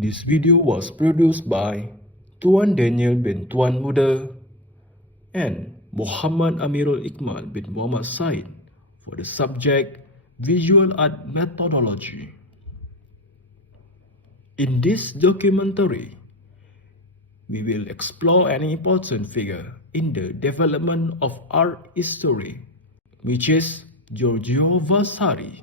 This video was produced by Tuan Daniel bin Tuan Muda and Muhammad Amirul IKMAL bin Muhammad Said for the subject Visual Art Methodology. In this documentary, we will explore an important figure in the development of art history, which is Giorgio Vasari.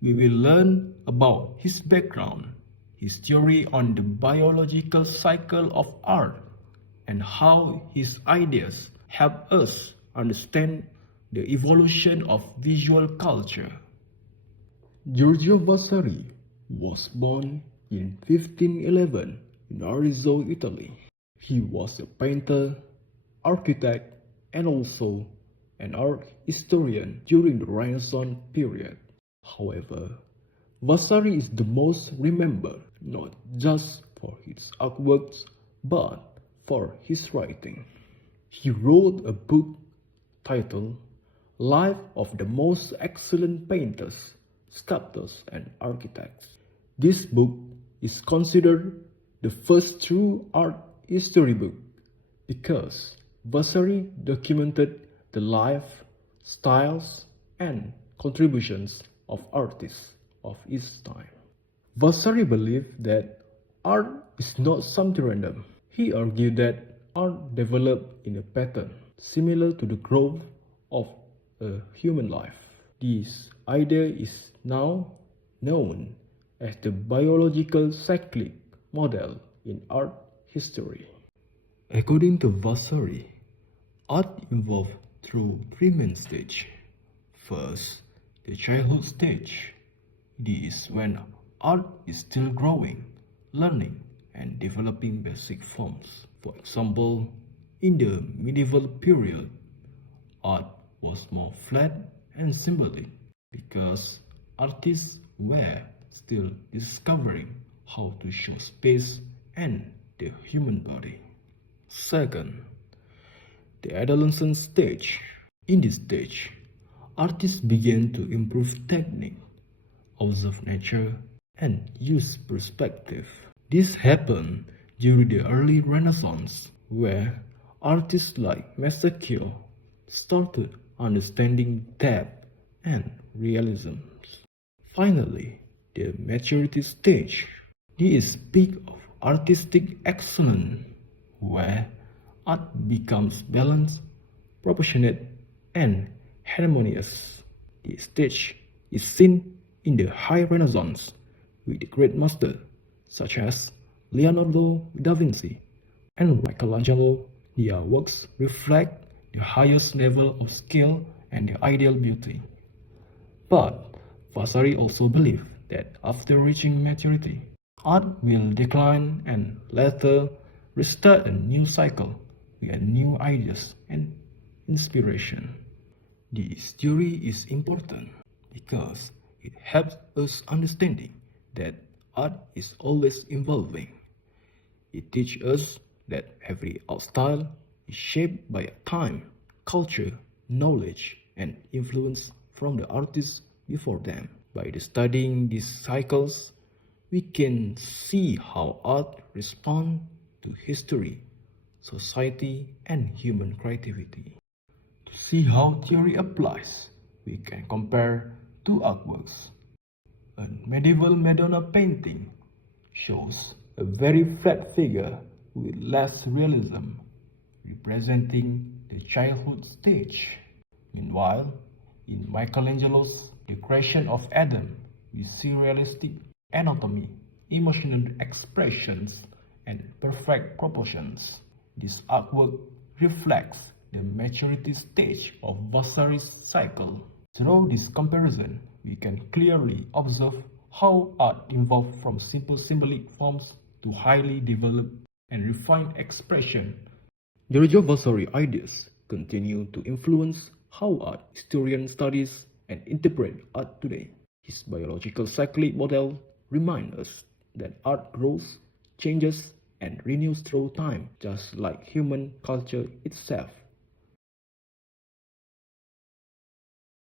We will learn about his background, his theory on the biological cycle of art, and how his ideas help us understand the evolution of visual culture. Giorgio Vasari was born in 1511 in Arezzo, Italy. He was a painter, architect, and also an art historian during the Renaissance period. However, Vasari is the most remembered not just for his artworks but for his writing. He wrote a book titled Life of the Most Excellent Painters, Sculptors, and Architects. This book is considered the first true art history book because Vasari documented the life, styles, and contributions of artists of his time. Vasari believed that art is not something random. He argued that art developed in a pattern similar to the growth of a human life. This idea is now known as the biological cyclic model in art history. According to Vasari, art evolved through three main stages. First, the childhood stage. This is when art is still growing, learning, and developing basic forms. For example, in the medieval period, art was more flat and symbolic because artists were still discovering how to show space and the human body. Second, the adolescent stage. In this stage, artists began to improve technique, observe nature, and use perspective. This happened during the early Renaissance, where artists like Masaccio started understanding depth and realism. Finally, the maturity stage. This is peak of artistic excellence, where art becomes balanced, proportionate, and harmonious. This stage is seen in the High Renaissance with the great masters such as Leonardo da Vinci and Michelangelo. Their works reflect the highest level of skill and the ideal beauty. But Vasari also believed that after reaching maturity, art will decline and later restart a new cycle with new ideas and inspiration. This theory is important because it helps us understanding that art is always evolving. It teaches us that every art style is shaped by time, culture, knowledge, and influence from the artists before them. By studying these cycles, we can see how art responds to history, society, and human creativity. To see how theory applies, we can compare two artworks. A medieval Madonna painting shows a very flat figure with less realism, representing the childhood stage. Meanwhile, in Michelangelo's The Creation of Adam, we see realistic anatomy, emotional expressions, and perfect proportions. This artwork reflects the maturity stage of Vasari's cycle. Through this comparison, we can clearly observe how art evolved from simple symbolic forms to highly developed and refined expression. Giorgio Vasari's ideas continue to influence how art historians study and interpret art today. His biological cyclic model reminds us that art grows, changes, and renews through time, just like human culture itself.